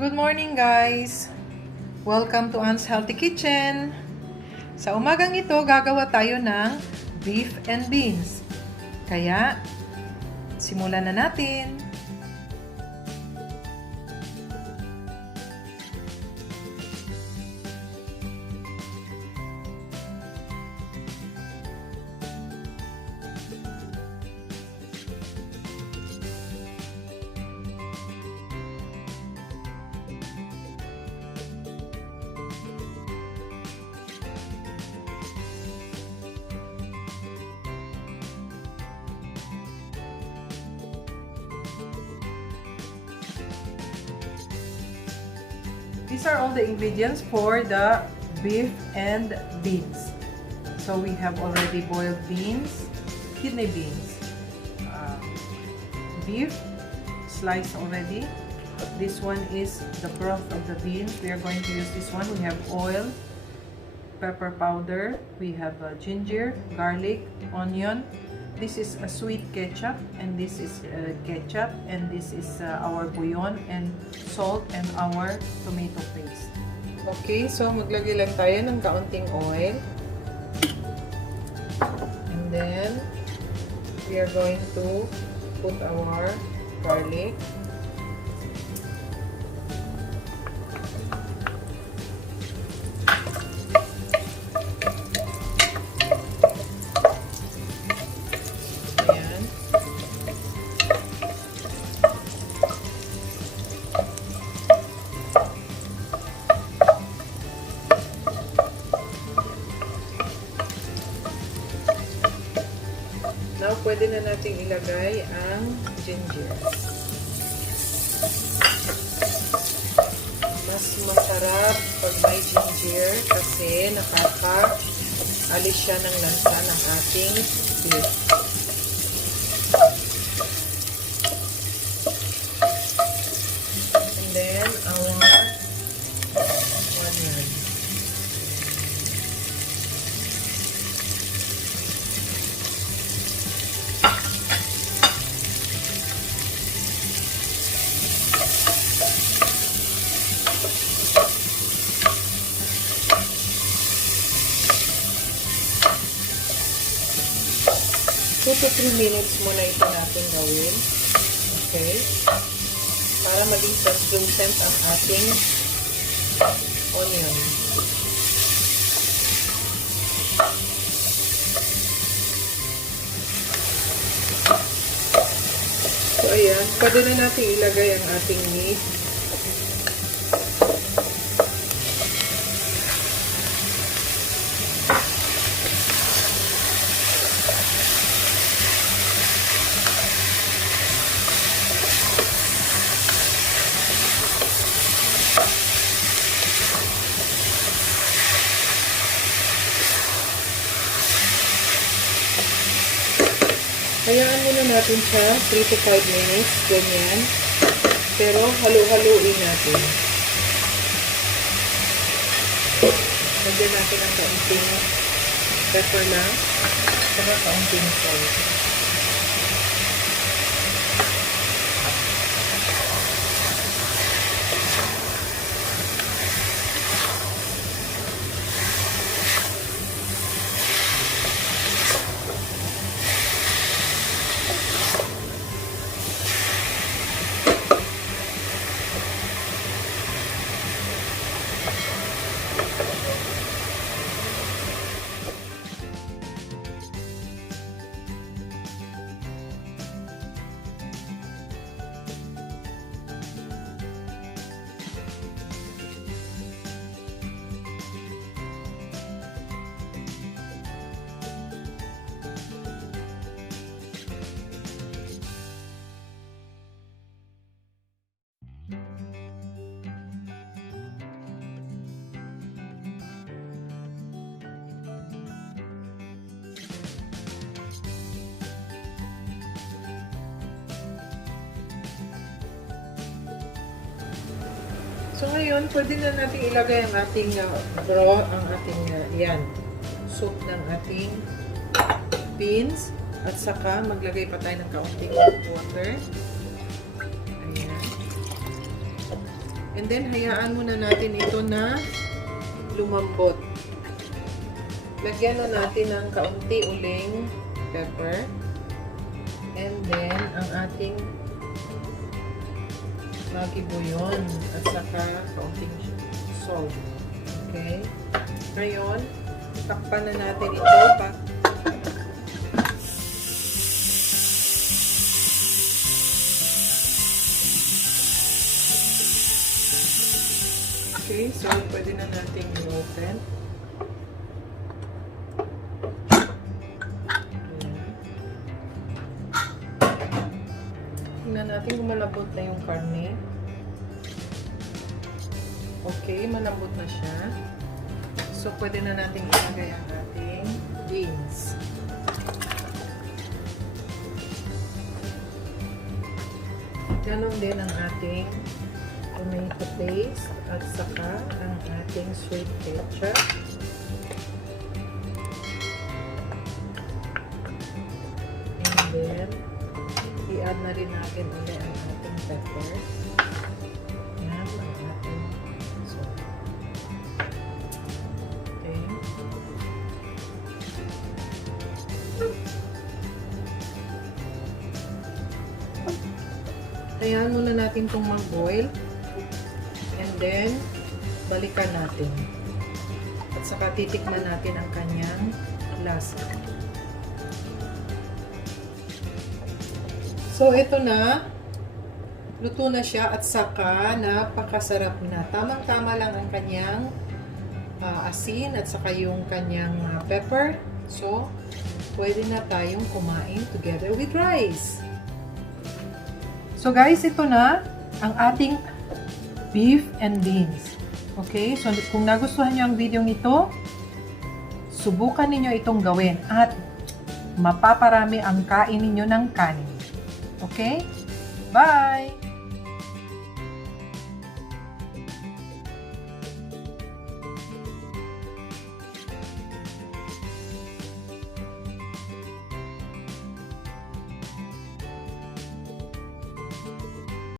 Good morning guys! Welcome to Anne's Healthy Kitchen! Sa umagang ito, gagawa tayo ng beef and beans. Kaya, simulan na natin! These are all the ingredients for the beef and beans. So we have already boiled beans, kidney beans, beef sliced already. This one is the broth of the beans. We are going to use this one. We have oil, pepper powder, we have ginger, garlic, onion. This is a sweet ketchup, and this is ketchup, and this is our bouillon, and salt, and our tomato paste. Okay, so maglagay lang tayo ng kaunting oil. And then, we are going to put our garlic. Now, pwede na natin ilagay ang ginger. Mas masarap pag may ginger kasi nakaka-alis siya ng lansa ng ating beef. And then, our onion. 2 to 3 minutes muna ito natin gawin. Okay? Para maging translucent ang ating onion. So, ayan. Pwede na natin ilagay ang ating meat. Hayaan muna natin siya 3 to 5 minutes, ganyan. Pero halu-haluin natin. Lagyan natin ang kaunting pepper lang, saka kaunting salt. So ngayon, pwede na natin ilagay ang ating broth, ang ating yan, soup ng ating beans. At saka maglagay pa tayo ng kaunting water. Ayan. And then, hayaan muna natin ito na lumambot. Lagyan na natin ng kaunti uling pepper. And then, ang ating Maggi buyon at saka kaunting salt. Okay? Ngayon, takpan na natin ito pa. Okay, so pwede na natin i-open. Tingnan natin kung malambot na yung karne. Okay, malambot na siya. So, pwede na natin ilagay ang ating beans. Ganon din ang ating tomato paste at saka ang ating sweet ketchup. And then, i-add na rin natin ulit ang ating pepper. Yan, ang ating salt. Okay. Ayan, muna natin itong mag-boil. And then, balikan natin. At saka titikman natin ang kanyang lasa. So, ito na. Luto na siya at saka napakasarap na. Tamang-tama lang ang kanyang asin at saka yung kanyang pepper. So, pwede na tayong kumain together with rice. So, guys, ito na ang ating beef and beans. Okay? So, kung nagustuhan nyo ang video ito, subukan ninyo itong gawin at mapaparami ang kain ninyo ng kanin. Okay? Bye!